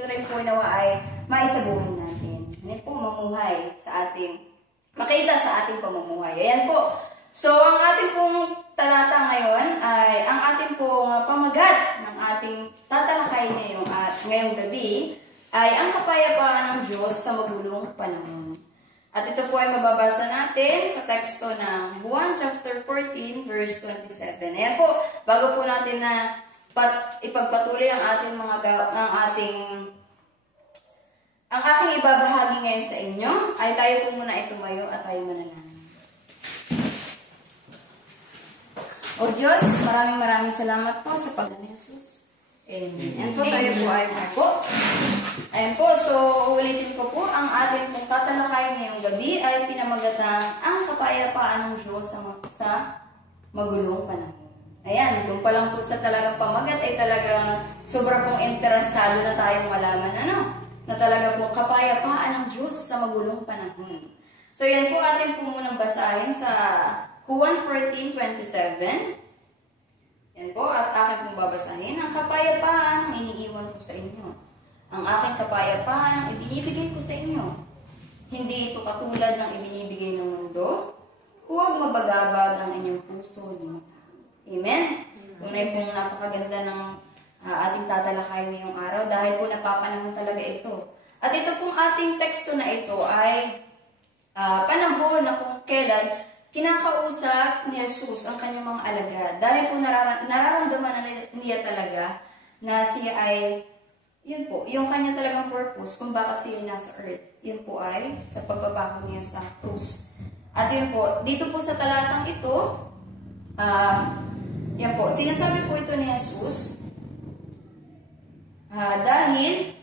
ito rin po nawa ay maisabuhay natin. Ano po, mamuhay sa ating, makita sa ating pamumuhay. Ayan po. So, ang ating pong talata ngayon ay, ang ating pong pamagat ng ating tatalakay ngayong gabi ay ang kapayapaan ng Diyos sa magulong panahon. At ito po ay mababasa natin sa teksto ng Juan chapter 14 verse 27. Ayan po, bago po natin na ipagpatuloy ang ating ang aking ibabahagi ngayon sa inyo, ay tayo po muna tumayo at tayo manalangin. O Diyos, maraming salamat po sa pagdala ni Jesus. Amen. And po tayo po ay po. Ayan po, so ulitin ko po, ang ating pong tatalakayin ngayong gabi ay pinamagatang ang kapayapaan ng Diyos sa magulong panahon. Ayan, doon pa lang po sa talagang pamagat ay talagang sobra pong interesado na tayong malaman na talaga pong kapayapaan ng Diyos sa magulong panahon. So yan po atin po munang basahin sa Juan 14:27. Yan po, at akin pong babasahin. Ang kapayapaan ang iniiwan ko sa inyo. Ang aking kapayapaan ang ibinibigay ko sa inyo. Hindi ito katulad ng ibinibigay ng mundo. Huwag mabagabag ang inyong puso ni mata. Amen? Tunay pong napakaganda ng ating tatalakayin ngayong araw dahil po napapanahon talaga ito. At ito pong ating teksto na ito ay panahon na kung kailan kinakausap ni Jesus ang kanyang mga alagad. Dahil po nararamdaman na niya talaga na siya ay, yun po, yung kanya talagang purpose kung bakit siya nasa earth. Yun po ay sa pagpapako niya sa krus. At yun po, dito po sa talatang ito, yan po, sinasabi po ito ni Jesus dahil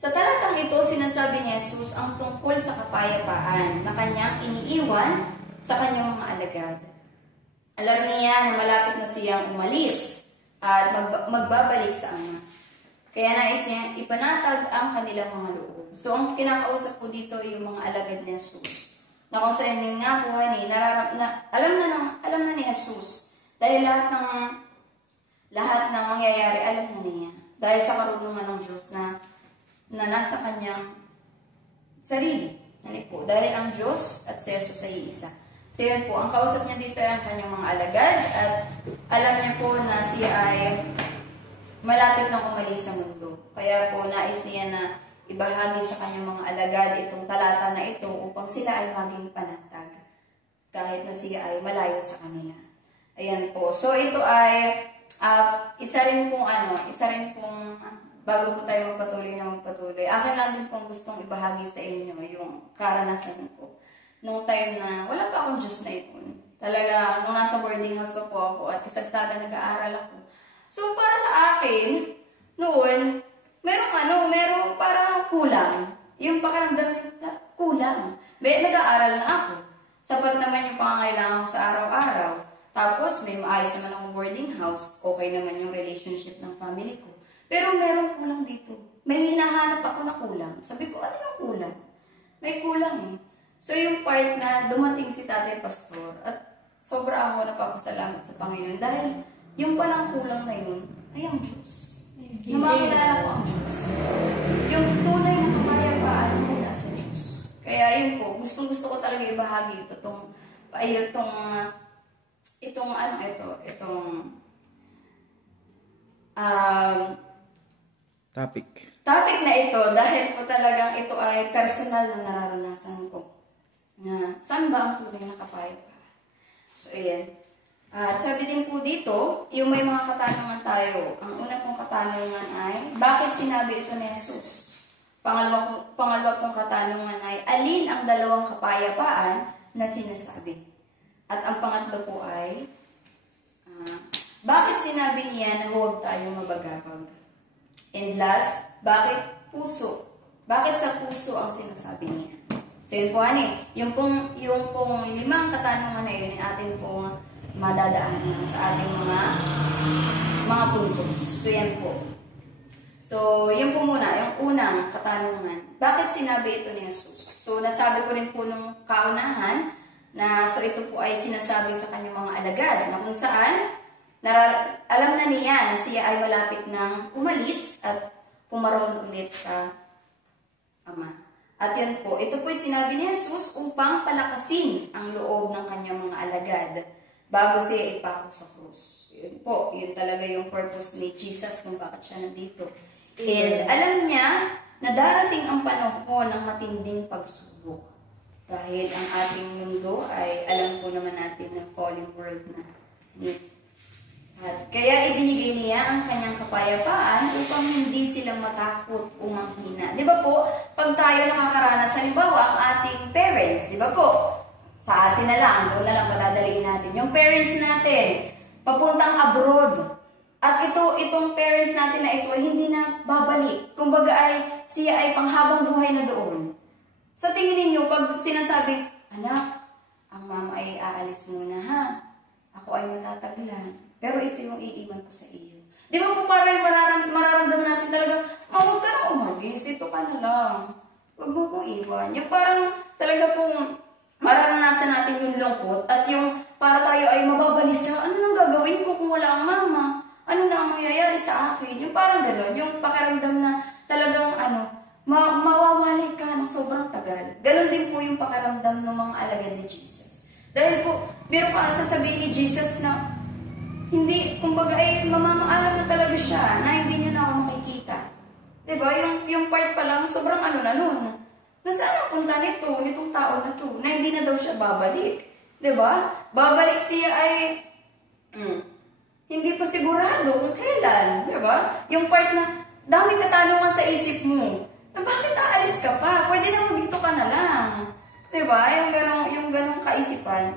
sa talatang ito, sinasabi ni Jesus ang tungkol sa kapayapaan na kanyang iniiwan sa kanyang mga alagad. Alam niya na malapit na siyang umalis at magbabalik sa Ama. Kaya nais niya ipanatag ang kanilang mga loob. So, ang kinakausap po dito ay yung mga alagad ni Jesus. Na kung sa inyo nga po, alam na ni Jesus. Dahil lahat ng mangyayari, alam na niya. Dahil sa karunungan ng Diyos na nasa kanyang sarili. Po, dahil ang Diyos at si Jesus ay isa. So yun po, ang kausap niya dito ay ang kanyang mga alagad at alam niya po na siya ay malapit na umalis sa mundo. Kaya po nais niya na ibahagi sa kanyang mga alagad itong talata na ito upang sila ay maging panatag kahit na siya ay malayo sa kanila. Ayan po. So ito ay isa rin pong bago po tayo magpatuloy. Akin lang din pong gustong ibahagi sa inyo yung karanasan ko. Nung time na wala pa akong Diyos na ipon. Talaga, nung nasa boarding house pa po ako at kasagsagan nag-aaral ako. So, para sa akin, noon, merong parang kulang. Yung pakiramdam kulang. Nag-aaral na ako. Sapat naman yung pangangailangan ko sa araw-araw. Tapos, may maayos naman akong boarding house. Okay naman yung relationship ng family ko. Pero meron kulang dito. May hinahanap ako na kulang. Sabi ko, ano yung kulang? May kulang eh. So yung part na dumating si Tatay Pastor at sobra ako napapasalamat sa Panginoon dahil yung palang kulang na yun ay ang Diyos. Na makilala ko ang Diyos. Yung tunay na kapayapaan mula sa Diyos. Kaya yun po, gustong-gusto ko talaga ibahagi topic na ito dahil po talagang ito ay personal na nararanasan ko. Na saan ba ang tunay na kapayapaan? So, ayan. At sabi din po dito, yung may mga katanungan tayo. Ang una pong katanungan ay, bakit sinabi ito ni Jesus? Pangalawa pong katanungan ay, alin ang dalawang kapayapaan na sinasabi? At ang pangatlo po ay, bakit sinabi niya na huwag tayo mabagabag? And last, bakit puso? Bakit sa puso ang sinasabi niya? So yun po, yung pong 5 katanungan na yun, atin pong madadaanan sa ating mga puntos. So yan po. So yun po muna, yung unang katanungan. Bakit sinabi ito ni Jesus? So nasabi ko rin po nung kaunahan, so ito po ay sinasabi sa kanyang mga alagad, na kung saan, alam na niya na siya ay malapit ng umalis at pumaroon ulit sa Ama. At yan po, ito po'y sinabi ni Jesus upang palakasin ang loob ng kanyang mga alagad bago siya ipako sa krus. Yun po, yun talaga yung purpose ni Jesus kung bakit siya nandito. And alam niya na darating ang panahon ng matinding pagsubok. Dahil ang ating mundo ay alam po naman natin ng fallen world na. At kaya ibinigay niya ang kanyang kapayapaan upang hindi sila matakot o manghina. Di ba po, pag tayo nakakaranas, halimbawa ang ating parents, di ba po, sa atin na lang, doon na lang padadaliin natin. Yung parents natin, papuntang abroad. At itong parents natin na ito ay hindi na babalik. Kumbaga ay siya ay panghabang buhay na doon. Sa tingin ninyo, pag sinasabi, anak, ang mama ay aalis muna ha. Ako ay matataglan. Pero ito yung iiwan ko sa iyo. Di ba po parang mararamdaman natin talaga, huwag ka na umalis, dito ka na lang. Huwag mo kong iwan. Yung parang talaga pong mararanasan natin yung lungkot at yung para tayo ay mababalisa, ano nang gagawin ko kung wala ang mama? Ano na ang mangyayari sa akin? Yung parang gano'n, yung pakiramdam na talagang mawawalay ka ng sobrang tagal. Ganon din po yung pakiramdam ng mga alagad ni Jesus. Dahil po, biro ka sasabihin ni Jesus na hindi, kumbaga mamamaalam na talaga siya na hindi niya na ako makikita. Diba? Yung part pa lang, sobrang na nun. Nasaan ang punta nitong tao na to, na hindi na daw siya babalik. Diba? Babalik siya ay, hindi pa sigurado kung kailan. Diba? Yung part na, daming katanungan sa isip mo. Na bakit aalis ka pa? Pwede naman dito ka na lang. Diba? Yung ganong kaisipan.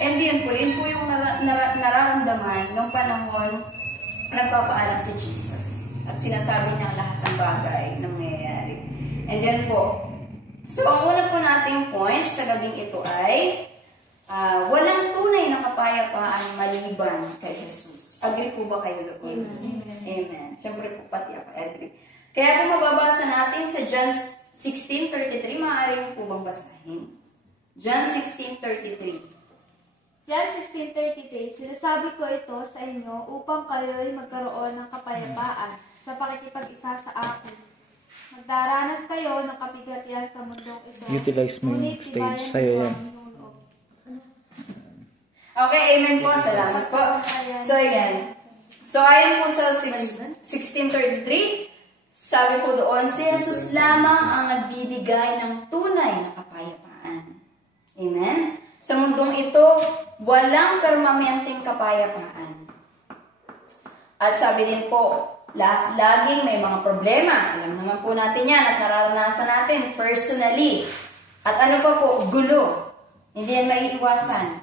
And yun po yung nararamdaman nung panahon nagpapaalam si Jesus. At sinasabi niya lahat ng bagay na mangyayari. And yan po. So, ang una po nating point sa gabing ito ay walang tunay na kapayapaan maliban kay Jesus. Agree po ba kayo doon? Amen. Amen. Siyempre po pati ako agree. Kaya kung mababasa natin sa John 16:33, maaari niyo po bang basahin? John 16:33. John 16:33, sinasabi ko ito sa inyo upang kayo'y magkaroon ng kapayapaan sa pakikipag-isa sa akin. Magdaranas kayo ng kapigatian sa mundong ito. Utilize mo yung stage. Sa'yo yan. Okay, amen po. Salamat po. So, yan. So, ayon po sa 16:33, sabi po doon, si Jesus lamang ang nagbibigay ng tunay na kapayapaan. Amen? Sa mundong ito, walang permanenteng kapayapaan. At sabi din po, laging may mga problema. Alam naman po natin yan at nararanasan natin personally. At ano pa po, gulo. Hindi yan maiiwasan.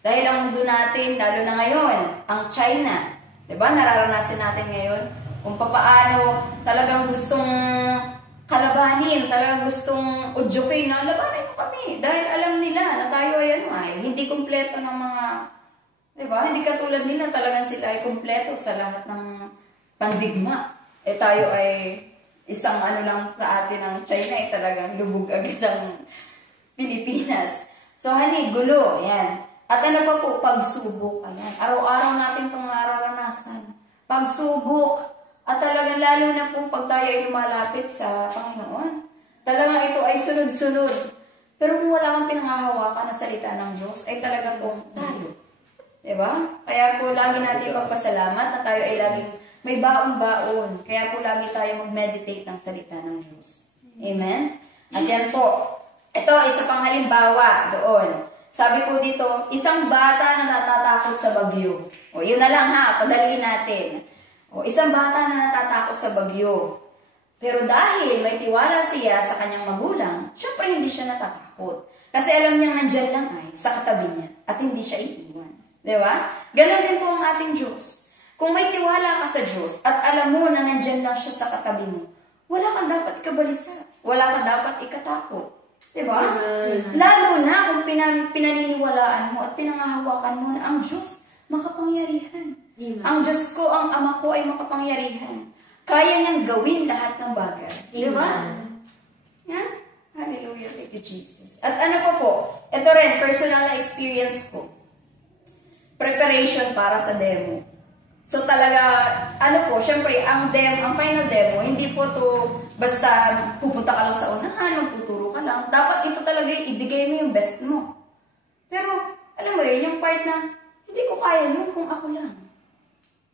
Dahil ang mundo natin, lalo na ngayon, ang China. Diba? Nararanasan natin ngayon kung paano talagang gustong kalabanin, talagang gustong udyukin na labanin mo kami. Dahil alam nila na tayo ay hindi kumpleto ng mga, diba? Hindi katulad nila talagang sila ay kumpleto sa lahat ng pandigma. Tayo ay isang lang sa atin ng China ay talagang lubog agad ang Pilipinas. So, gulo, yan. At ano pa po, pagsubok. Ayan. Araw-araw natin itong nararanasan. Pagsubok. At talagang lalo na po pag tayo ay lumalapit sa Panginoon. Talagang ito ay sunod-sunod. Pero kung wala kang pinangahawakan na salita ng Diyos, ay talaga pong talo. Diba? Kaya po lagi natin pagpasalamat na tayo ay laging may baon-baon. Kaya po lagi tayo mag-meditate ng salita ng Diyos. Amen? At yan po. Ito, isa pang halimbawa doon. Sabi po dito, isang bata na natatakot sa bagyo. O, yun na lang ha, padaliin natin. O, isang bata na natatakot sa bagyo. Pero dahil may tiwala siya sa kanyang magulang, syempre hindi siya natatakot. Kasi alam niya nandyan lang ay sa katabi niya at hindi siya iiwan. Diba? Ganon din po ang ating Diyos. Kung may tiwala ka sa Diyos at alam mo na nandyan lang siya sa katabi mo, wala kang dapat ikabalisa. Wala kang dapat ikatakot. Diba? Lalo na kung pinaniniwalaan mo at pinangahawakan mo na ang Diyos makapangyarihan. Ang Diyos ko, ang Ama ko ay makapangyarihan. Kaya niyang gawin lahat ng bagay. Diba? Yan? Hallelujah. Thank you, Jesus. At ano pa po? Ito rin, personal na experience ko. Preparation para sa demo. So talaga, syempre, ang final demo, hindi po to basta pupunta ka lang sa unahan, magtuturo ka lang. Dapat ito talaga ibigay mo yung best mo. Pero, alam mo yun, yung part na, hindi ko kaya yun kung ako lang.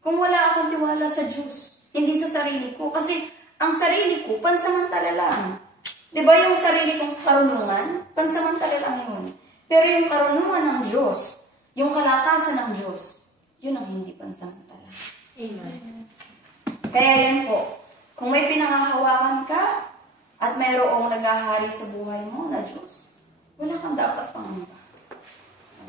Kung wala akong tiwala sa Diyos, hindi sa sarili ko. Kasi, ang sarili ko, pansamantala lang. Diba yung sarili kong karunungan? Pansamantala lang yun. Pero yung karunungan ng Diyos, yung kalakasan ng Diyos, yun ang hindi pansamantala. Amen. Kaya yan po, kung may pinangahawakan ka at mayroong naghahari sa buhay mo na Diyos, wala kang dapat pangamba.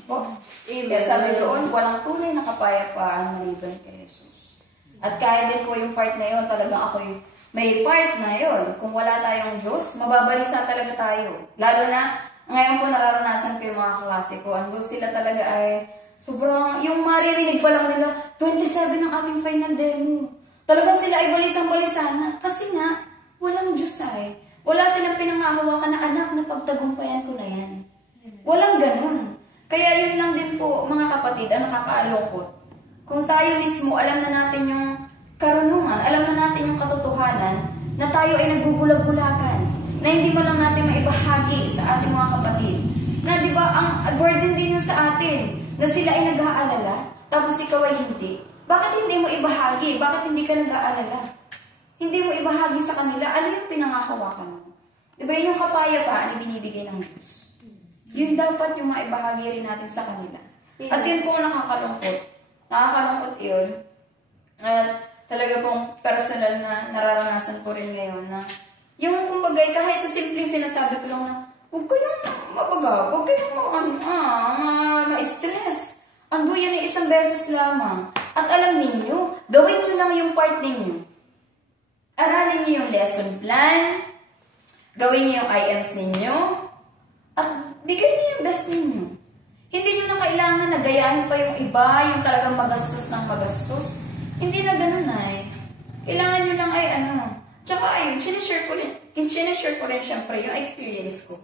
Po? Kaya sabi doon, walang tunay na kapayapaan maliban kay Jesus. At kaya din po yung part na yun, talagang ako'y may part na yun. Kung wala tayong Diyos, mababalisa talaga tayo. Lalo na, ngayon po nararanasan ko yung mga klase ko. Ando sila talaga ay sobrang, yung maririnig pa lang nila, 27 ang ating final demo. Talagang sila ay balisang-balisa na. Kasi nga, walang Diyos ay. Wala silang pinangahawakan na anak na pagtagumpayan ko na yan. Walang ganun. Kaya yun lang din po, mga kapatid, ang nakakalungkot. Kung tayo mismo, alam na natin yung karunungan, alam na natin yung katotohanan, na tayo ay nagbubulag-bulagan, na hindi mo lang natin maibahagi sa ating mga kapatid. Na di ba ang burden din yun sa atin, na sila ay nag-aalala, tapos ikaw ay hindi. Bakit hindi mo ibahagi? Bakit hindi ka nag-aalala? Hindi mo ibahagi sa kanila, ano yung pinangahawakan mo? Di ba yun yung kapayapaan na binibigay ng Diyos? Yun dapat yung maibahagi rin natin sa kanila. At yun po nakakalungkot. Nakakalungkot yun. At talaga pong personal na nararanasan ko rin ngayon na yung kumbaga kahit sa simpleng sinasabi ko lang na huwag kayong mabaga, huwag kayong ma-stress. Ando yan ay isang beses lamang. At alam ninyo, gawin nyo lang yung part ninyo. Aralin nyo yung lesson plan, gawin nyo yung IMs ninyo, at bigay niyo yung best ninyo. Hindi nyo na kailangan na gayahin pa yung iba, yung talagang magastos ng magastos. Hindi na ganun ay. Kailangan nyo lang ay Tsaka ay, sinishare ko rin syempre yung experience ko.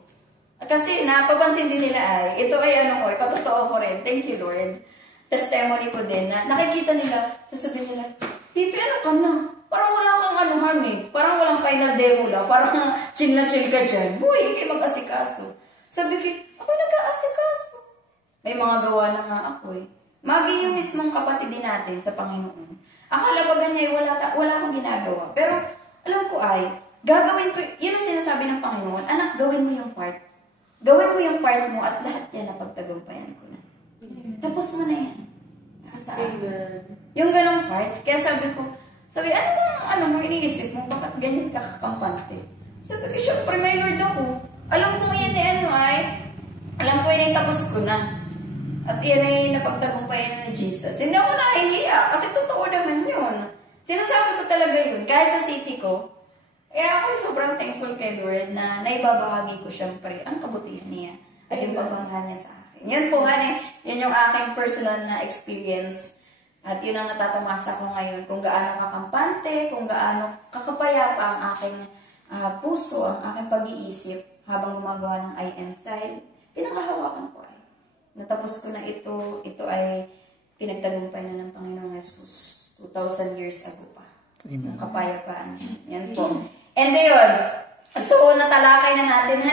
Kasi napapansin din nila ay, ito ay ipatotoo ko rin. Thank you, Lord. Testimony ko din na nakikita nila, sasabihin nila, Pipi, ano ka na? Parang wala kang parang walang final demo lang. Parang chill na chill ka dyan. Uy, hindi mag-asikaso. Sabi ko, ako nag-aasikaso. May mga gawa na nga ako eh. Maging yung mismong kapatid din natin sa Panginoon. Akala ba ganyan, wala akong ginagawa. Pero alam ko ay, gagawin ko, yun ang sinasabi ng Panginoon, anak, gawin mo yung part. Gawin mo yung part mo at lahat yan na pagtagumpayan ko na. Tapos mo na yan. Yung ganong part. Kaya sabi ko, ano mo iniisip mo, bakit ganyan ka kampante? Sabi ko, syempre may Lord ako. Alam ko yan alam ko yan ay tapos ko na. At yan ay napagtagumpayan ni Jesus. Hindi ako nahihiya kasi totoo naman yun. Sinasabi ko talaga yun. Kahit sa city ko, ako sobrang thankful kay Lord na naibabahagi ko syempre ang kabutihan niya at yung pagmamahal niya sa akin. Yun po, yun yung aking personal na experience. At yun ang natatamasa ko ngayon kung gaano kakampante, kung gaano kakapayapa ang aking puso, ang aking pag-iisip habang gumagawa ng IMs dahil pinangahawakan ko ay. Natapos ko na ito ay pinagtagumpay na ng Panginoong Jesus 2,000 years ago pa. Ang kapayapaan. Yan po. And ayun, so natalakay na natin,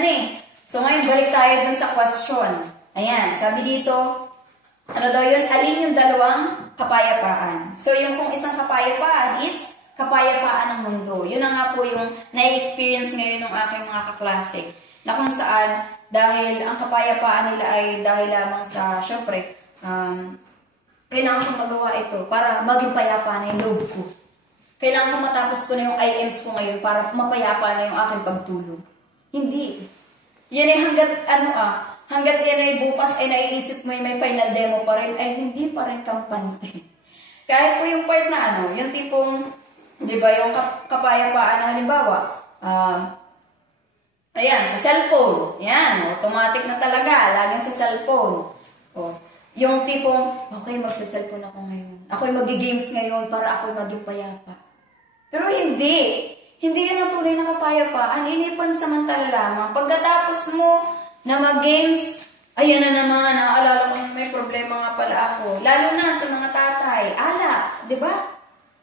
So ngayon, balik tayo dun sa question. Ayan, sabi dito, ano daw yun? Alin yung dalawang kapayapaan? So yung kung isang kapayapaan is kapayapaan ng mundo. Yun na nga po yung na-experience ngayon ng aking mga kaklase. Na kung saan, dahil ang kapayapaan nila ay dahil lamang sa, syempre, kailangan kong magawa ito para maging payapa na yung loob ko. Kailangan ko matapos ko na yung IMs ko ngayon para mapayapa na yung aking pagtulog. Hindi. Yan ay hanggat yan ay bukas ay naiisip mo yung may final demo pa rin, ay hindi pa rin kampante. Kahit po yung part na yung tipong, di ba, yung kapayapaan na halimbawa, ayan, sa cellphone. Yan, automatic na talaga, laging sa cellphone. Yung tipong, okay, magsa-cellphone ako ngayon. Ako'y mag-games ngayon para ako'y maging payapa. Pero hindi. Hindi yan ang tunay na kapayapaan. Inipan samantala lamang. Pagkatapos mo na mag-games, Ayan na naman, naaalala ko may problema nga pala ako. Lalo na sa mga tatay. Alak, di ba?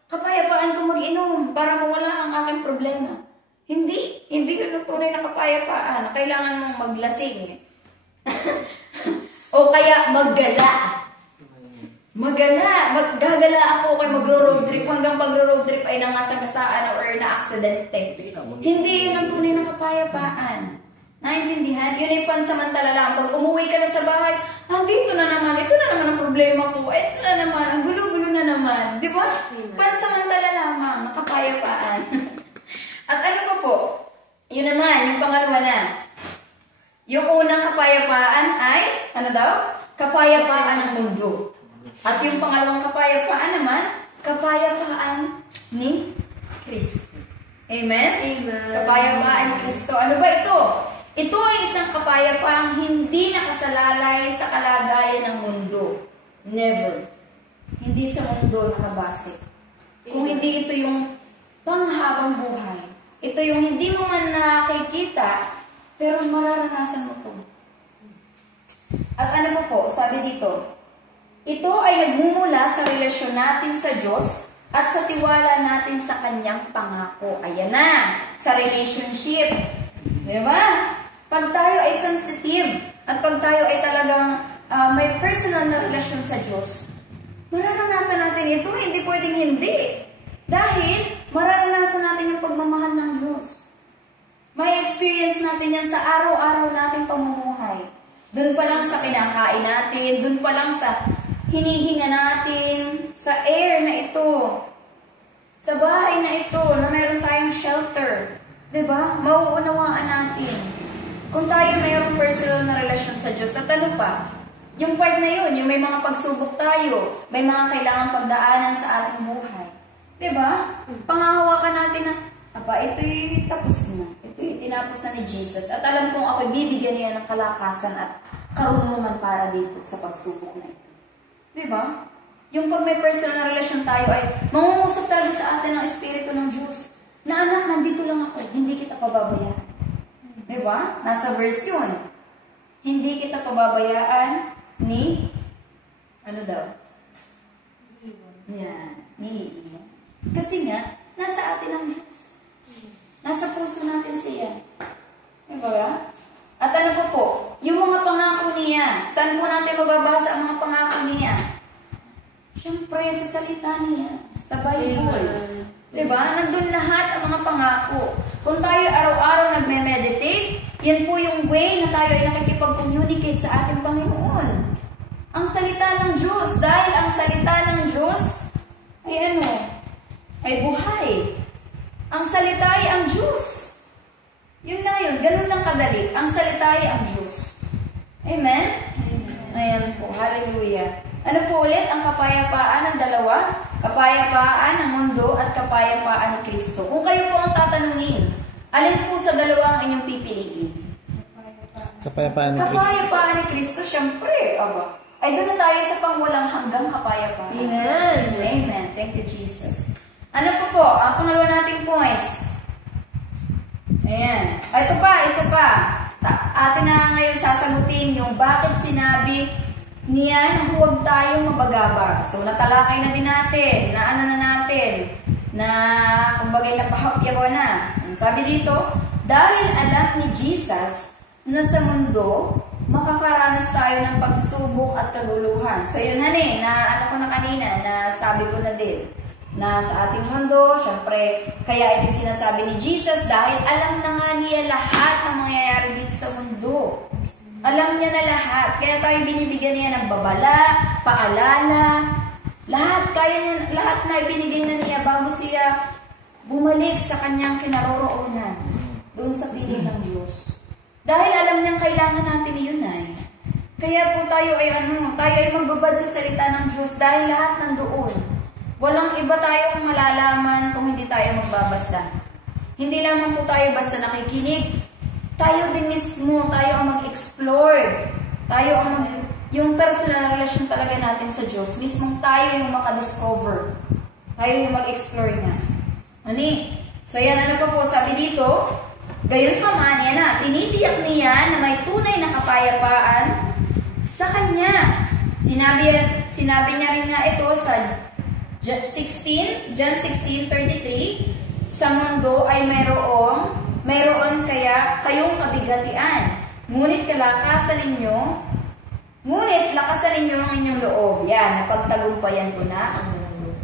Kapayapaan ko mag-inom para mawala ang aking problema. Hindi yun ang tunay na kapayapaan. Kailangan mong maglasing. O kaya maggala. Gagala ako kay magro-road trip hanggang pagro-road trip ay nangasagasaan or na-aksidente. Hindi yun ang tunay na kapayapaan. Naintindihan? Yun ay pansamantala lang. Pag umuwi ka na sa bahay, dito na naman, ito na naman ang problema ko. Ito na naman, ang gulo-gulo na naman. Di ba? Pansamantala lamang, nakapayapaan. At ano pa po? Yun naman, yung pangalawa na. Yung unang kapayapaan ay, ano daw? Kapayapaan ng mundo. At yung pangalawang kapayapaan naman, kapayapaan ni Kristo. Amen? Amen. Kapayapaan ni Kristo. Ano ba ito? Ito ay isang kapayapaang hindi nakasalalay sa kalagayan ng mundo. Never. Hindi sa mundo nakabase. Kung hindi ito yung panghabang buhay. Ito yung hindi mo man nakikita, pero mararanasan mo ito. At ano pa po, sabi dito, ito ay nagmumula sa relasyon natin sa Diyos at sa tiwala natin sa Kanyang pangako. Ayan na, sa relationship. Diba? Pag tayo ay sensitive at pag tayo ay talagang may personal na relasyon sa Diyos, mararanasan natin ito, hindi pwedeng hindi. Dahil mararanasan natin yung pagmamahal ng Diyos. May experience natin yan sa araw-araw nating pamumuhay. Doon pa lang sa kinakain natin, doon pa lang sa hinihinga natin, sa air na ito, sa bahay na ito, na meron tayong shelter. Diba? Mauunawaan natin. Kung tayo mayroong personal na relasyon sa Diyos, at ano pa? Yung part na yun, yung may mga pagsubok tayo, may mga kailangan pagdaanan sa ating buhay. Diba? Pangahawakan natin na, ito'y tapos na. Ito'y tinapos na ni Jesus. At alam kong ako'y bibigyan niya ng kalakasan at karunungan para dito sa pagsubok na ito. Diba? Yung pag may personal na relasyon tayo ay mangungusap talaga sa atin ng Espiritu ng Diyos. Na anak, nandito lang ako, hindi kita pababayaan. Diba? Nasa verse yun. Hindi kita pababayaan ni, ano daw? Yan, ni Iiwan. Kasi nga, nasa atin ang Diyos. Nasa puso natin siya. Diba? At ano pa po? Yung mga pangako niya. Saan po natin mababasa ang mga pangako niya? Siyempre, sa salita niya. Sa Bible. Diba? Nandun lahat ang mga pangako. Kung tayo araw-araw nagme-meditate, yan po yung way na tayo ay nakikipag-communicate sa ating Panginoon. Ang salita ng Diyos. Dahil ang salita ng Diyos ay ano? Ay buhay. Ang salita ay ang Diyos. Yun na yun. Ganun lang kadali. Ang salita ay ang Diyos. Amen? Ayan po. Hallelujah. Ano po ulit ang kapayapaan ng dalawa? Kapayapaan ng mundo at kapayapaan ni Kristo. Kung kayo po ang tatanungin, alin po sa dalawa ang inyong pipiliin? Kapayapaan ni Kristo. Kapayapaan ni Kristo, syempre. Aba. Ay doon na tayo sa pangwalang hanggang kapayapaan. Amen. Amen. Thank you, Jesus. Ano po? Ang pangalawa nating points. Ayan. Ito pa, isa pa. Atin na ngayon sasagutin yung bakit sinabi niya na huwag tayong mabagabag. So, natalakay na din natin, na kumbagay napahapyaw na. Sabi dito, dahil alam ni Jesus na sa mundo, makakaranas tayo ng pagsubok at kaguluhan. So, yun na ko na kanina, na sabi ko na din, na sa ating mundo, syempre, kaya ito sinasabi ni Jesus dahil alam na nga niya lahat ng mangyayari dito sa mundo. Alam niya na lahat. Kaya tayo binibigyan niya ng babala, paalala, lahat na ibinigay na niya bago siya bumalik sa kanyang kinaroroonan doon sa piling ng Diyos. Dahil alam niyang kailangan natin yun ay. Kaya po tayo ay magbabad sa salita ng Diyos dahil lahat nandoon. Walang iba tayong malalaman kung hindi tayo magbabasa. Hindi lamang po tayo basta nakikinig. Tayo din mismo, tayo ang mag-explore. Yung personal relasyon talaga natin sa Diyos. Mismong tayo yung makadiscover. Tayo yung mag-explore niya. So yan, ano pa po, sabi dito, gayon pa man, yan na, tinitiyak niya na may tunay na kapayapaan sa Kanya. Sinabi niya rin nga ito sa John 16:33, sa mundo ay mayroon kaya kayong kabigatian. Ngunit lakasan ninyo ang inyong loob. Yan, napagtagumpayan ko na ang mundo.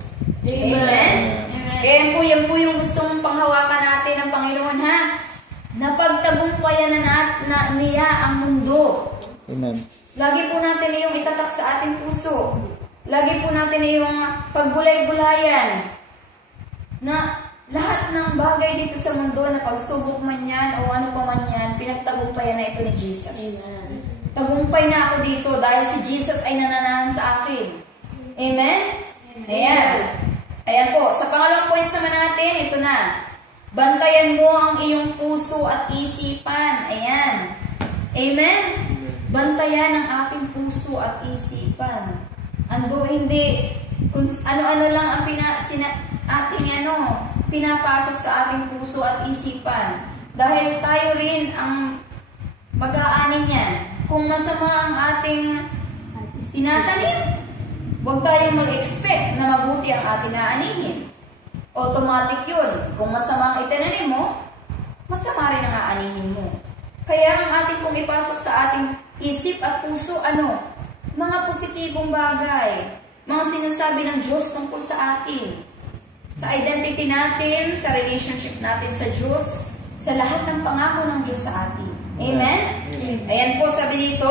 Amen? Kaya yan po yung gustong panghawakan natin ng Panginoon, ha? Napagtagumpayan na niya ang mundo. Amen. Lagi po natin yung itatak sa ating puso. Lagi po natin yung pagbulay-bulayan na lahat ng bagay dito sa mundo na pagsubok man yan o ano pa man yan, pinagtagumpayan na ito ni Jesus. Amen. Tagumpay na ako dito dahil si Jesus ay nananahan sa akin. Amen? Ayan. Ayan po. Sa pangalawang point naman natin, ito na. Bantayan mo ang iyong puso at isipan. Ayan. Amen? Bantayan ang ating puso at isipan. Ando hindi, kung ano-ano lang ang pinapasok sa ating puso at isipan. Dahil tayo rin ang mag-aani niyan. Kung masama ang ating tinatanim, huwag tayong mag-expect na mabuti ang ating aanihin. Automatic yun. Kung masama ang itinanim mo, masama rin ang aanihin mo. Kaya ang ating pong ipasok sa ating isip at puso, mga positibong bagay, mga sinasabi ng Diyos tungkol sa atin, sa identity natin, sa relationship natin sa Diyos, sa lahat ng pangako ng Diyos sa atin. Amen? Ayan po, sabi dito,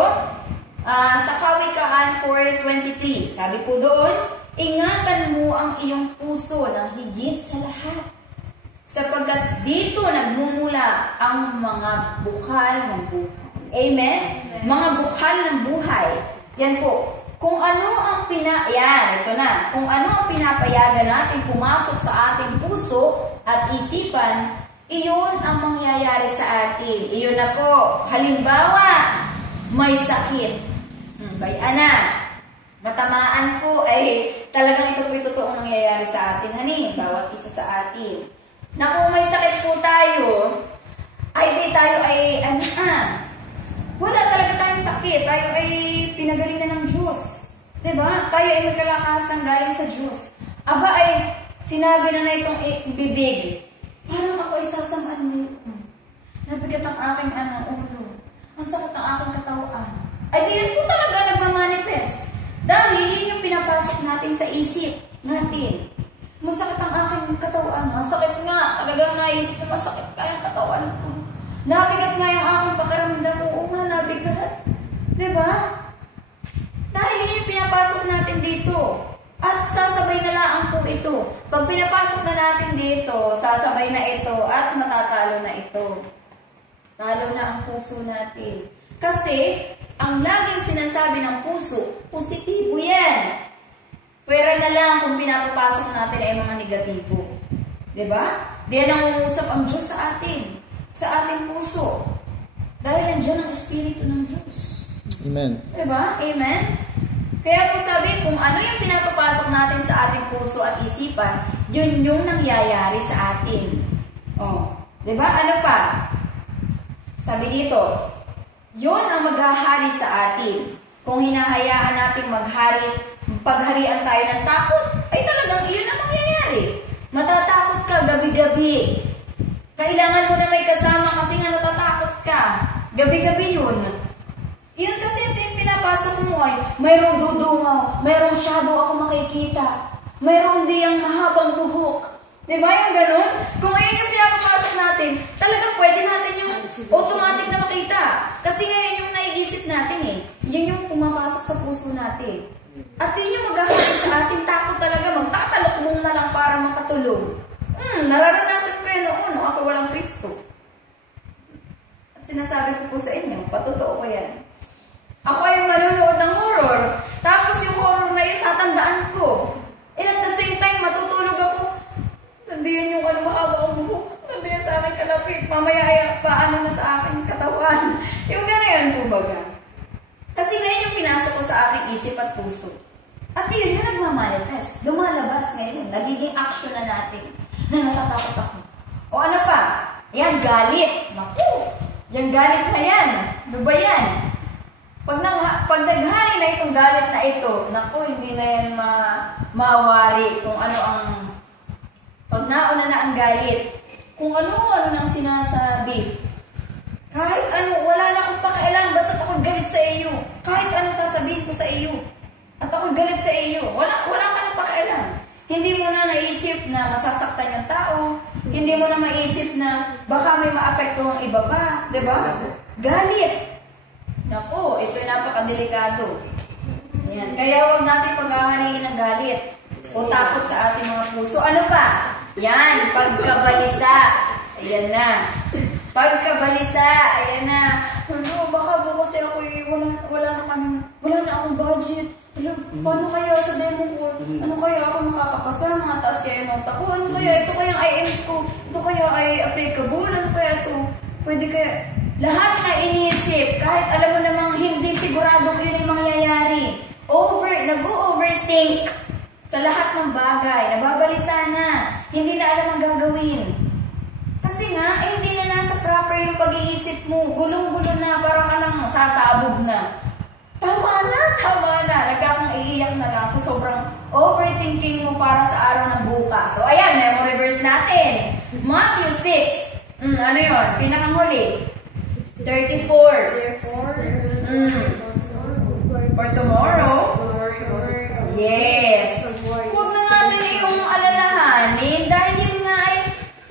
sa Kawikaan 4:23, sabi po doon, ingatan mo ang iyong puso ng higit sa lahat, sapagkat dito nagmumula ang mga bukal ng buhay. Amen? Mga bukal ng buhay. Yan po. Kung ano ang kung ano ang pinapayagan natin pumasok sa ating puso at isipan, iyon ang mangyayari sa atin. Iyon na po. Halimbawa, may sakit. Kaya matamaan po, ay talagang ito po yung totoong nangyayari sa atin, bawat isa sa atin. Na kung may sakit po tayo, wala talaga tayong sakit. Tayo ay pinagalingan ng Diyos. Diba? Tayo ay may kalakasan galing sa Diyos. Aba ay sinabi na itong bibig, parang ako ay sasamaan mo. Nabigat ang aking ulo. Ang sakit ang aking katawan. Ay di yan po talaga nagmamanifest. Dahil yun yung pinapasok natin sa isip natin. Masakit ang aking katawan. Masakit nga. Talagang naisip na masakit kaya ang katawan ko. Nabigat nga yung aking pakiramdam. Oo nga, nabigat. Diba? Dahil yun yung pinapasok natin dito. At sasabay na lang po ito. Pag pinapasok na natin dito, sasabay na ito at matatalo na ito. Talo na ang puso natin. Kasi, ang laging sinasabi ng puso, positibo yan. Pwera na lang kung pinapapasok natin ay mga negatibo. Diba? Diyan ang umusap ang Diyos sa atin. Sa ating puso. Dahil nandiyan ang Espiritu ng Diyos. Amen. Diba? Amen? Kaya po sabi, kung ano yung pinapapasok natin sa ating puso at isipan, yun yung nangyayari sa atin. Diba? Ano pa? Sabi dito, yun ang maghahari sa atin. Kung hinahayaan natin pagharian tayo ng takot, ay talagang iyon ang mangyayari. Matatakot ka gabi-gabi. Kailangan mo na may kasama kasi nga natatakot ka. Gabi-gabi yun. Yun kasi ito yung pinapasok mo ay mayroong dudungaw, mayroong shadow ako makikita, mayroong diyang mahabang buhok. Diba yung ganun? Kung ayun yung pinapapasok natin, talagang pwede natin yung automatic na makita. Kasi ngayon yung naiisip natin yun yung pumapasok sa puso natin. At yun yung maghahari sa atin, takot talaga, magtatalokbong na lang para makatulog. Nararanasan ko yun noon, ako walang Kristo. At sinasabi ko po sa inyo, patotoo ko yan. Ako ay manunood ng horror, tapos yung horror na yun, tatandaan ko. And at the same time, matutulog ako. Nandiyan yung mahaba ang buhok. Nandiyan sa aking kalapit. Mamaya ay paano na sa aking katawan. Yung gano'n po baga. Kasi ngayon yung pinasok ko sa aking isip at puso. At yun yung nagmamanifest. Lumalabas ngayon. Nagiging action na natin. Na natatakot ako. O ano pa? Yan, galit. Naku! Yung galit na yan. Ano ba yan? Pag naghari na itong galit na ito, naku, hindi na yan mawari kung ano ang, pag nauna na ang galit, kung ano nang sinasabi. Kahit ano, wala na akong pakialam, basta ako galit sa iyo. Kahit ano sasabihin ko sa iyo, at ako galit sa iyo, wala ka nang pakialam. Hindi mo na naisip na masasaktan yung tao, hindi mo na maisip na baka may maapektuhang iba pa, di ba? Galit. Nako, ito'y napakadelikado. Yan. Kaya huwag natin paghahariin ng galit o takot sa ating mga puso. Ano pa? Yan, pagkabalisa. Ayan na. Pagkabalisa. Ayan na. Ano, baka kasi ako wala na akong budget. Paano kaya sa demo ko? Ano kaya ako makakapasa? Mga taas kaya yung nota ko? Ano kaya? Ito kaya ang IMs ko? Ito kaya ay applicable? Ano kaya ito? Pwede kaya? Lahat na iniisip, kahit alam mo namang hindi siguradong yun yung mangyayari. Nag-overthink sa lahat ng bagay. Nababalisa na. Hindi na alam ang gagawin. Kasi nga, hindi na nasa proper yung pag-iisip mo. Gulong-gulo na, parang ka lang sasabog na. Tama na. Nagkakang iiyak na lang sa sobrang overthinking mo para sa araw ng bukas. So, ayan, memory verse natin. Matthew 6. Ano yun? Pinakanghuli. 34. For tomorrow. Yes. Huwag na natin yung alalahanin dahil yun nga ay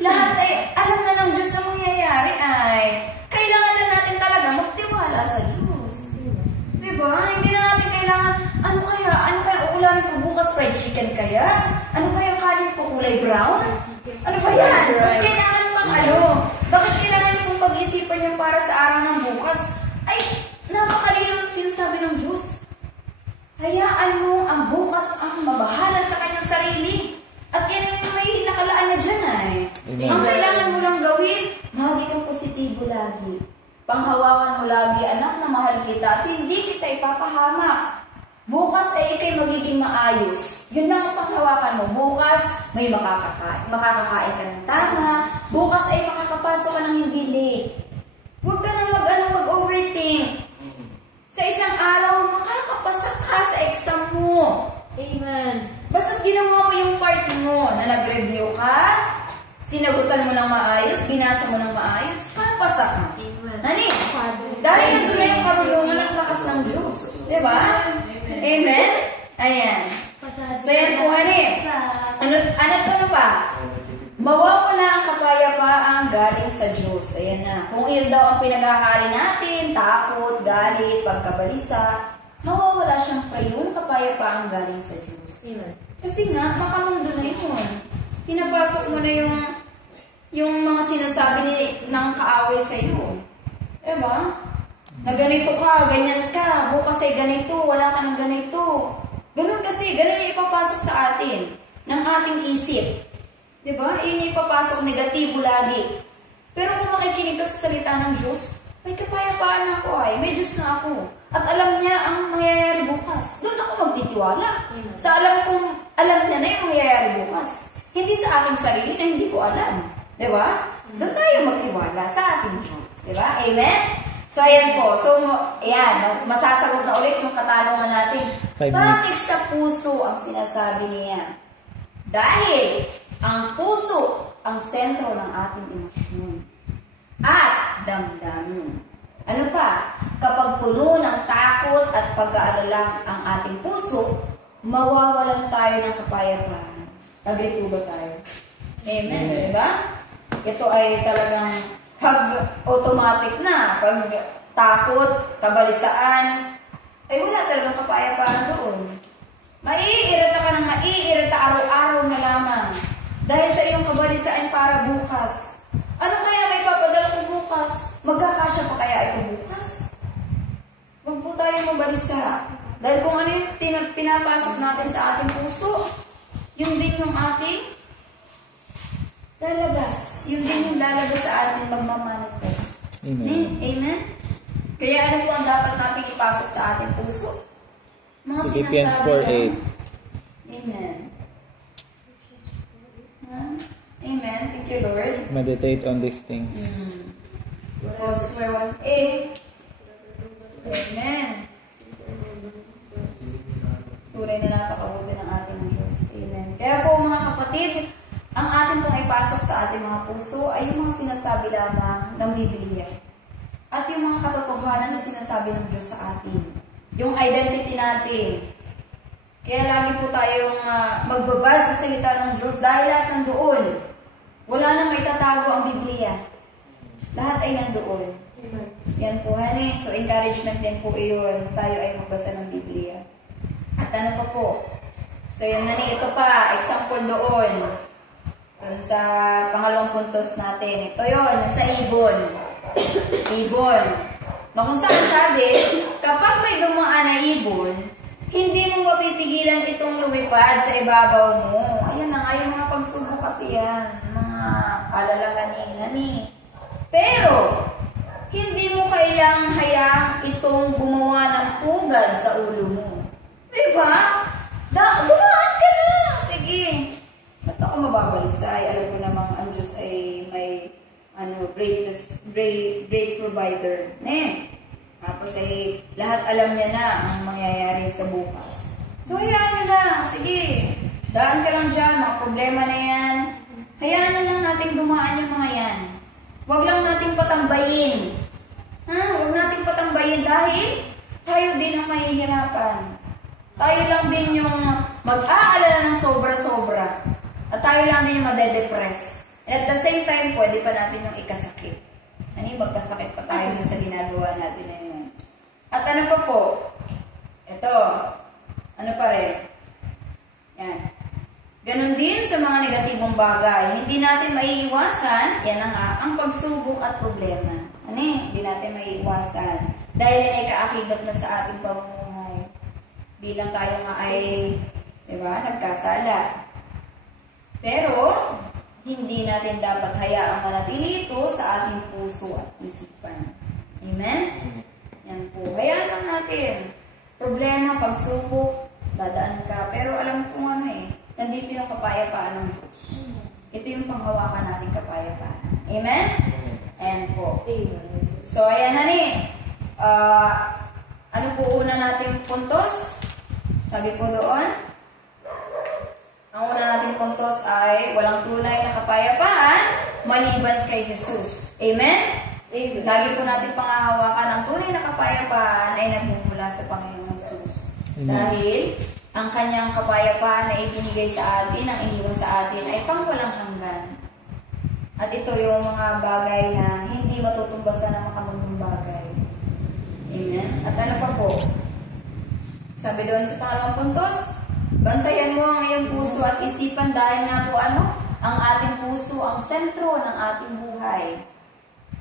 lahat ay alam na ng Diyos na mangyayari ay kailangan na natin talaga magtiwala sa Diyos. Diba? Hindi na natin kailangan ano kaya uulamin ko bukas fried chicken kaya? Ano kaya kanin ko kulay brown? Ano ba yan? Bakit kailangan pang Bakit kailangan yung pag-isipan yung para sa araw ng bukas? Ay, napakalino ng sinasabi ng Diyos. Hayaan mo ang bukas ang mabahala sa kanyang sarili. At yan yung may nakalaan na dyan ay. Ang kailangan mo lang gawin, mahagi kang positibo lagi. Panghawakan mo lagi, anak na mahal kita at hindi kita ipapahamak. Bukas ay ikay magiging maayos. Yun lang ang panghawakan mo. Bukas may makakakain ka ng tama. Bukas ay makakapasok ka ng hindi late. Huwag ka nang mag-overthink. Sa isang araw, makakapasa ka sa exam mo. Amen. Basta ginawa mo yung part mo na nag-review ka, sinagutan mo ng maayos, binasa mo ng maayos, papasa ka. Amen. Hani? Dahil nandun na yung karulungan ng lakas ng Diyos. Diba? Amen? Ayan. So yan po, hani. Ano pa? Mawawala ang kapayapaan galing sa Diyos. Ayan na. Kung yun daw ang pinag-ahari natin, takot, galit, pagkabalisa, mawawala siyempre yung kapayapaan galing sa Diyos. Amen. Kasi nga, makamundo na yun. Pinapasok mo na yung mga sinasabi ng kaaway sa iyo. Diba? Na ganito ka, ganyan ka, bukas ay ganito, wala ka ng ganito. Ganun kasi, ganun yung ipapasok sa atin, ng ating isip. Diba? Yun yung ipapasok, negatibo lagi. Pero kung makikinig ka sa salita ng Diyos, may kapayapaan ako ay, may Diyos na ako. At alam niya ang mangyayari bukas. Doon ako magtitiwala. Sa alam niya na yung mangyayari bukas. Hindi sa aking sarili na hindi ko alam. Diba? Doon tayo magtiwala sa ating Diyos. Diba? Amen? So, ayan po. So, ayan. Masasagot na ulit yung katanungan natin. Bakit sa puso ang sinasabi niya? Dahil ang puso ang sentro ng ating emosyon at damdamin. Ano pa? Kapag puno ng takot at pag-aalala ang ating puso, mawawalan tayo ng kapayapaan. Agree po ba tayo? Amen. Diba? Ito ay talagang pag-automatic na. Pag takot, kabalisaan, ay wala talagang kapayapaan doon. Maiirita ka ng maiirita araw-araw na lamang. Dahil sa iyong kabalisaan para bukas. Ano kaya may papadala ko bukas? Magkakasya pa kaya ito bukas? Huwag po tayo mabalisa. Dahil kung ano yung pinapasok natin sa ating puso, yun din yung ating lalabas. Yun din yung lalabas sa ating magmamanifest. Amen. Amen? Kaya ano po ang dapat natin ipasok sa ating puso? Mga Philippians sinasabi 4:8. Amen. Amen. Thank you, Lord. Meditate on these things. Joshua 1:8. Amen. Tunay na napakabuti ng ating Diyos. Amen. Kaya po mga kapatid, ang ating pong ipasok sa ating mga puso ay yung mga sinasabi lamang ng Biblia. At yung mga katotohanan na sinasabi ng Diyos sa atin. Yung identity natin. Kaya lagi po tayong magbabad sa salita ng Diyos dahil lahat nandoon. Wala nang may tatago ang Biblia. Lahat ay nandoon. Yan po, honey. So, encouragement din po iyon. Tayo ay magbasa ng Biblia. At ano pa po? So, yan, honey. Ito pa, example doon. Doon sa pangalawang puntos natin. Ito yun, yung sa ibon. Ibon. Na kung saan sabi, kapag may dumaan na ibon, hindi mo mapipigilan itong lumipad sa ibabaw mo. Ayan na nga yung mga pagsubok kasi yan. Mga alalahanin. Pero, hindi mo kailangang hayaang itong gumawa ng pugad sa ulo mo. Diba? Gumaan ka na! Sige. Ba't ako mababalisay? Alam ko namang ang Diyos ay may great provider. Tapos ay lahat alam niya na ang mangyayari sa bukas. So, hayaan nyo na. Sige. Daan ka lang dyan. Mga problema na yan. Hayaan na lang natin dumaan yung mga yan. Huwag lang natin patambayin. Huwag natin patambayin dahil tayo din ang mahihirapan. Tayo lang din yung mag-aalala ng sobra-sobra. At tayo lang din yung madedepress. And at the same time, pwede pa natin yung ikasakit. Magkasakit pa tayo sa ginagawa natin na yun. At ano pa po? Ito. Ano pa rin? Yan. Ganon din sa mga negatibong bagay. Hindi natin maiiwasan, yan na nga, ang pagsubok at problema. Hindi natin maiiwasan. Dahil yan ay kaakibat na sa ating pamumuhay. Bilang tayo nga ay, diba, nagkasala. Pero, hindi natin dapat hayaang manatili ito sa ating puso at isipan. Amen? Yan po. Hayaan lang natin. Problema, pagsubok, dadaan ka. Pero alam ko nandito yung kapayapaan ng Diyos. Ito yung panghawakan natin kapayapaan. Amen? Ayan po. So, ayan ano po una nating puntos? Sabi po doon, ang una nating puntos ay walang tunay na kapayapaan maliban kay Jesus. Amen? Amen. Lagi po natin pangahawakan ang tunay na kapayapaan ay nagmumula sa Panginoong Jesus. Amen. Dahil ang kanyang kapayapaan na ibinigay sa atin, ang iniwan sa atin ay pangwalang hanggan. At ito yung mga bagay na hindi matutumbasan ng makamundong bagay. Amen? At ano pa po? Sabi doon sa pangalawang puntos, bantayan mo ang iyong puso at isipan dahil nga po ang ating puso ang sentro ng ating buhay.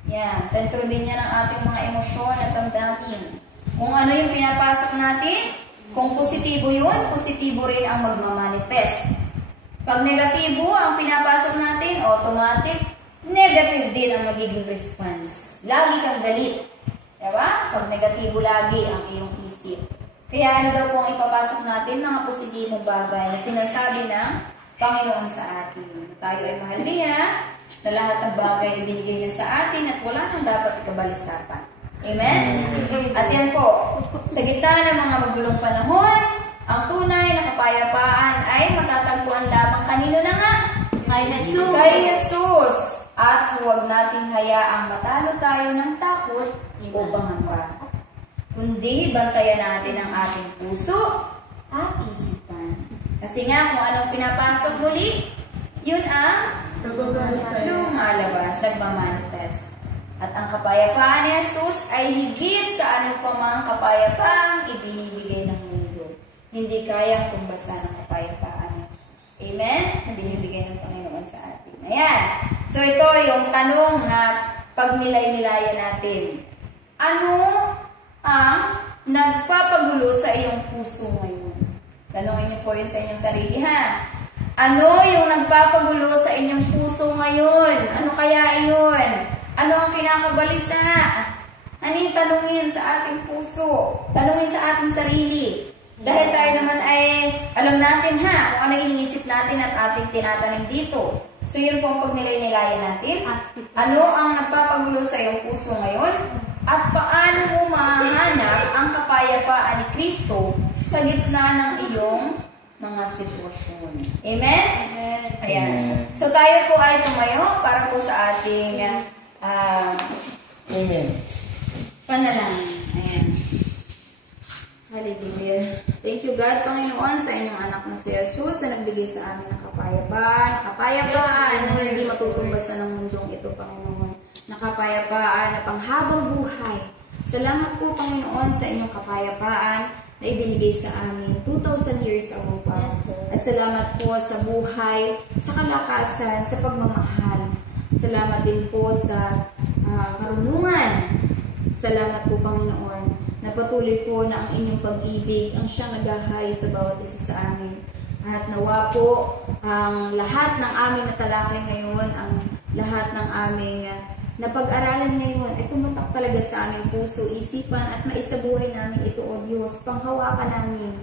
Yan, sentro din yan ng ating mga emosyon at damdamin. Kung ano yung pinapasok natin, kung positibo yun, positibo rin ang magmamanifest. Pag negatibo ang pinapasok natin, automatic, negative din ang magiging response. Lagi kang galit. Diba? Pag negatibo lagi ang iyong isip. Kaya ano daw po ang ipapasok natin, mga positibong bagay na sinasabi ng Panginoon sa atin. Tayo ay mahal niya, na lahat ng bagay ay binigay na sa atin at wala nang dapat ikabalisapan. Amen? At yan po, sa gitna ng mga magulong panahon, ang tunay na kapayapaan ay matatagpuan lamang kanino na nga? Kay Jesus. Kay Jesus. At huwag nating hayaang matalo tayo ng takot o pangamba. Kundi bantayan natin ang ating puso at isipan. Kasi nga kung anong pinapasok muli, yun ang lumalabas, nagmamanifest. At ang kapayapaan ni Jesus ay higit sa anong pamang kapayapaang ibinibigay ng mundo. Hindi kayang tumbasan ang kapayapaan ni Jesus. Amen? Na binibigay ng Panginoon sa atin. Ayan. So ito yung tanong na pagmilay-nilayan natin. Ano ang nagpapagulo sa iyong puso ngayon? Tanongin niyo po yun sa inyong sarili, ha? Ano yung nagpapagulo sa inyong puso ngayon? Ano kaya iyon? Ano ang kinakabalisa? Tanungin sa ating puso. Tanungin sa ating sarili. Dahil tayo naman ay, alam natin kung ano iniisip natin at ating tinatanim dito. So yun po ang pagnilay-nilayan natin. Ano ang nagpapagulo sa iyong puso ngayon? At paano mo mahahanap ang kapayapaan ni Kristo sa gitna ng iyong mga sitwasyon. Amen? Amen. Ayan. So tayo po ay tumayo para po sa ating Amen. panalangin. Ayan. Hallelujah. Thank you God, Panginoon, sa inyong anak na si Jesus na nagbigay sa amin ng kapayapaan na hindi matutumbasan ng mundong ito, Panginoon. Nakapayapaan na panghabang buhay. Salamat po, Panginoon, sa inyong kapayapaan na ibinigay sa amin 2,000 years ago pa. At salamat po sa buhay, sa kalakasan, sa pagmamahal. Salamat din po sa karunungan. Salamat po, Panginoon, na patuloy po na ang inyong pag-ibig ang siyang naghahari sa bawat isa sa amin. At nawa po ang lahat ng aming natalakay ngayon, ang lahat ng aming napag-aralan ngayon ay tumatak talaga sa aming puso, isipan at maisabuhay namin ito, O Diyos, panghawakan namin.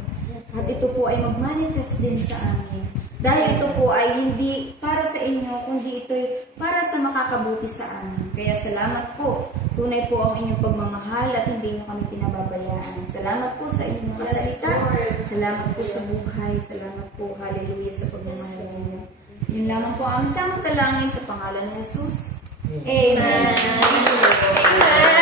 At ito po ay mag-manifest din sa amin. Dahil ito po ay hindi para sa inyo, kundi ito ay para sa makakabuti sa amin. Kaya salamat po. Tunay po ang inyong pagmamahal at hindi niyo kami pinababayaan. Salamat po sa inyong mga salita. Salamat po sa buhay. Salamat po, hallelujah, sa pagmamahal ninyo. Yun lamang po ang aming samang talangin sa pangalan ni Jesus. Amen. Amen.